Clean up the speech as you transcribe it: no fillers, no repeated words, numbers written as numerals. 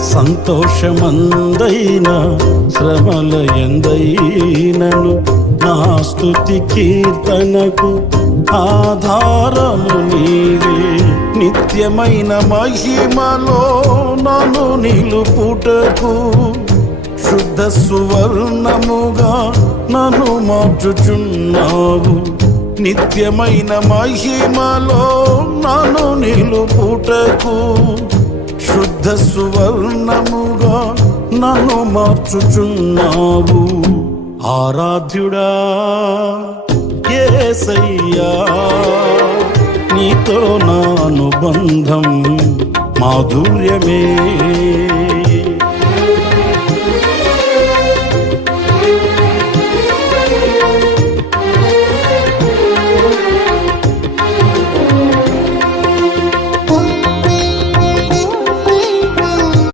సంతోషమందైనా శ్రమల ఎందైనను నా స్తుతి కీర్తనకు ఆధారము నీవే. నిత్యమైన మహిమలో నన్ను నిలుపుటకు శుద్ధ సువర్ణముగా నన్ను మార్చుచున్నావు. నిత్యమైన మహిమలో నన్ను నిలుపుటకు శుద్ధ సువర్ణముగా నన్ను మార్చుచున్నావు. ఆరాధ్యుడా యేసయ్యా, నీతో నా అనుబంధం మాధుర్యమే.